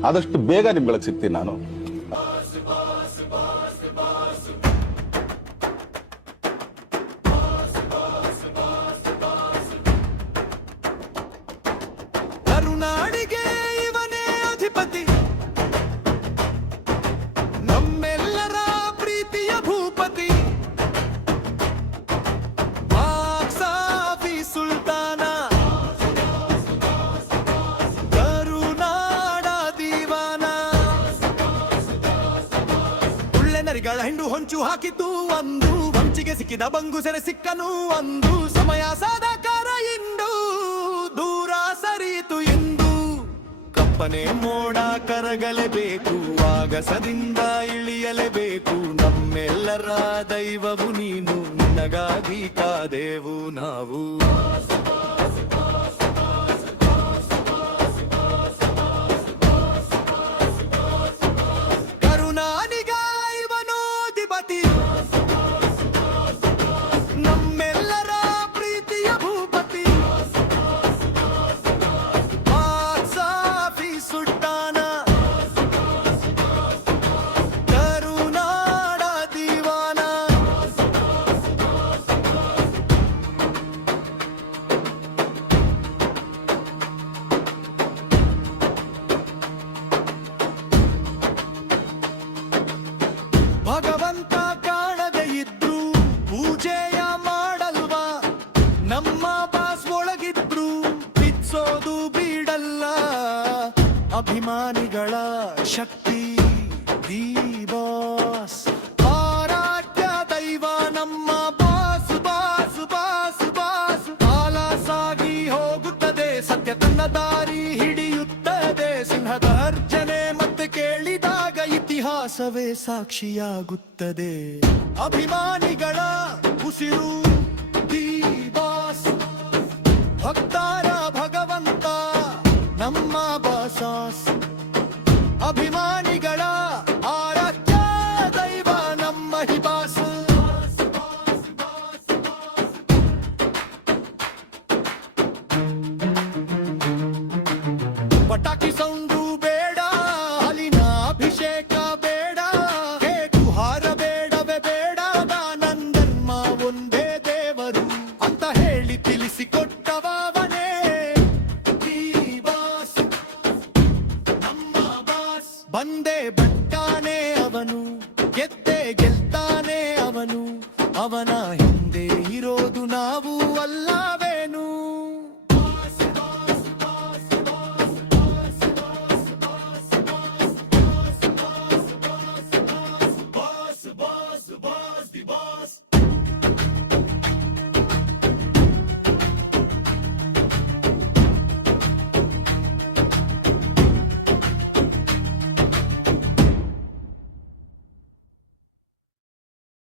ಆದಷ್ಟು ಬೇಗ ನಿಮ್ಗಳಿಗೆ ಸಿಗ್ತೀನಿ ನಾನು ಕರುನಾಡಿಗೆ ನರಿಗಳ ಹಿಂಡು ಹೊಂಚು ಹಾಕಿದ್ದು ಒಂದು, ವಂಚಿಗೆ ಸಿಕ್ಕಿದ ಬಂಗು ಸೆರೆ ಸಿಕ್ಕನು ಒಂದು, ಸಮಯ ಸಾಧಕರ ಇಂದು ದೂರ ಸರಿಯಿತು ಎಂದು. ಕಪ್ಪನೆ ಮೋಡ ಕರಗಲೇಬೇಕು, ಆಗಸದಿಂದ ಇಳಿಯಲೇಬೇಕು, ನಮ್ಮೆಲ್ಲರ ದೈವವು ನೀನು, ನಿನಗಾಗಿ ಕಾದೆವು ನಾವು. ಭಗವಂತ ಕಾಣದೆ ಇದ್ರು ಪೂಜೆಯ ಮಾಡಲ್ವಾ? ನಮ್ಮ ಬಾಸ್ ಒಳಗಿದ್ರು, ಬಿಚ್ಚೋದು ಬಿಡಲ್ಲ. ಅಭಿಮಾನಿಗಳ ಶಕ್ತಿ ದಿ ಬಾಸ್. ಆರಾಧ್ಯ ದೈವ, ನಮ್ಮ ಬಾಸ್ ಬಾಸ್ ಬಾಸ್ ಬಾಸ್. ಕಾಲ ಸಾಗಿ ಹೋಗುತ್ತದೆ, ಸತ್ಯ ತನ್ನ ದಾರಿ ಹಿಡಿಯುತ್ತದೆ. ಸಿಂಹದ ಅರ್ಜನೆ ಮತ್ತೆ ಕೇಳಿದಾಗ ಇತಿಹಾಸವೇ ಸಾಕ್ಷಿಯಾಗುತ್ತದೆ. ಅಭಿಮಾನಿಗಳ ಉಸಿರು ಬಾಸ್ ಭಕ್ತಾರ ಭಗವಂತ ನಮ್ಮ ಬಾಸಾಸ್. ಬಂದೇ ಬಟ್ಟಾನೆ ಅವನು ಗೆದ್ದೆ ಗೆಲ್ತಾನೆ ಅವನು ಅವನ